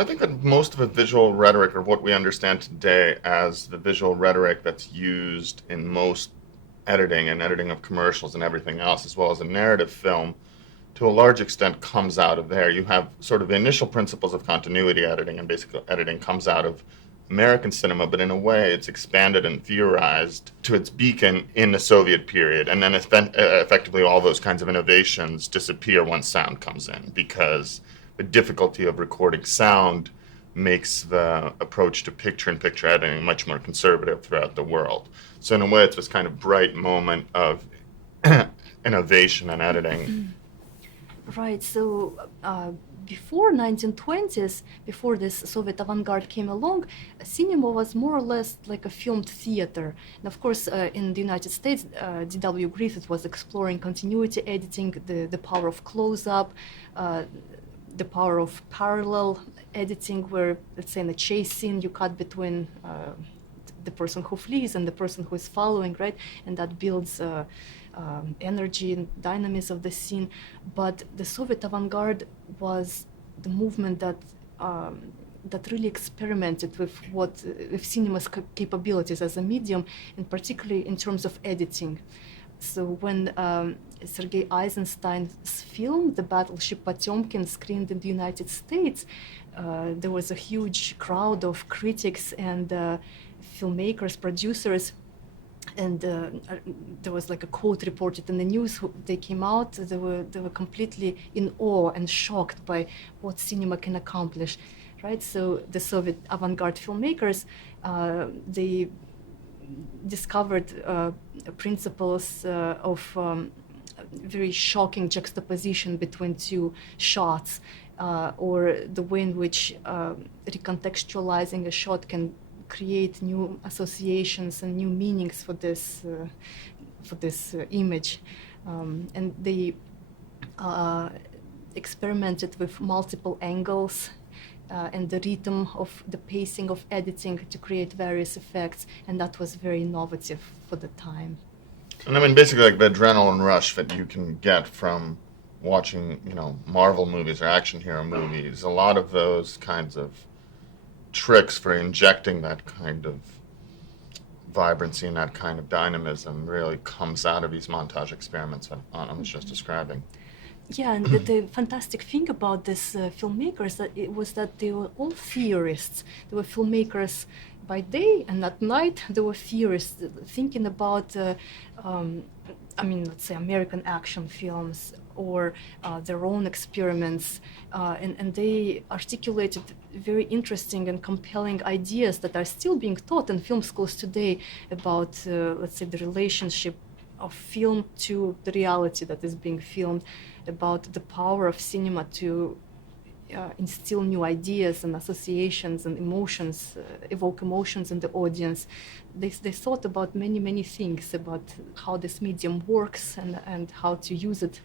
I think that most of the visual rhetoric, or what we understand today as the visual rhetoric that's used in most editing and editing of commercials and everything else, as well as a narrative film, to a large extent comes out of there. You have sort of the initial principles of continuity editing, and basic editing comes out of American cinema, but in a way it's expanded and theorized to its beacon in the Soviet period. And then effectively all those kinds of innovations disappear once sound comes in, because the difficulty of recording sound makes the approach to picture-in-picture editing much more conservative throughout the world. So in a way, it's this kind of bright moment of innovation in editing. Right. So before 1920s, before this Soviet avant-garde came along, cinema was more or less like a filmed theater. And of course, in the United States, D.W. Griffith was exploring continuity editing, the power of close-up, the power of parallel editing, where, let's say, in a chase scene, you cut between the person who flees and the person who is following, right? And that builds energy and dynamism of the scene. But the Soviet avant-garde was the movement that really experimented with cinema's capabilities as a medium, and particularly in terms of editing. So when Sergei Eisenstein's film, The Battleship Potemkin, screened in the United States, there was a huge crowd of critics and filmmakers, producers, and there was like a quote reported in the news. They came out, they were completely in awe and shocked by what cinema can accomplish, right? So the Soviet avant-garde filmmakers, they discovered principles of very shocking juxtaposition between two shots, or the way in which recontextualizing a shot can create new associations and new meanings for this image, and they experimented with multiple angles and the rhythm of the pacing of editing to create various effects, and that was very innovative for the time. And I mean, basically, like the adrenaline rush that you can get from watching, Marvel movies or action hero movies, a lot of those kinds of tricks for injecting that kind of vibrancy and that kind of dynamism really comes out of these montage experiments that Anna was just describing. Yeah, and the fantastic thing about these filmmakers was that they were all theorists. They were filmmakers by day, and at night they were theorists, thinking about, let's say American action films or their own experiments, and they articulated very interesting and compelling ideas that are still being taught in film schools today about, let's say, the relationship of film to the reality that is being filmed, about the power of cinema to instill new ideas and associations and emotions, evoke emotions in the audience. They thought about many things, about how this medium works and how to use it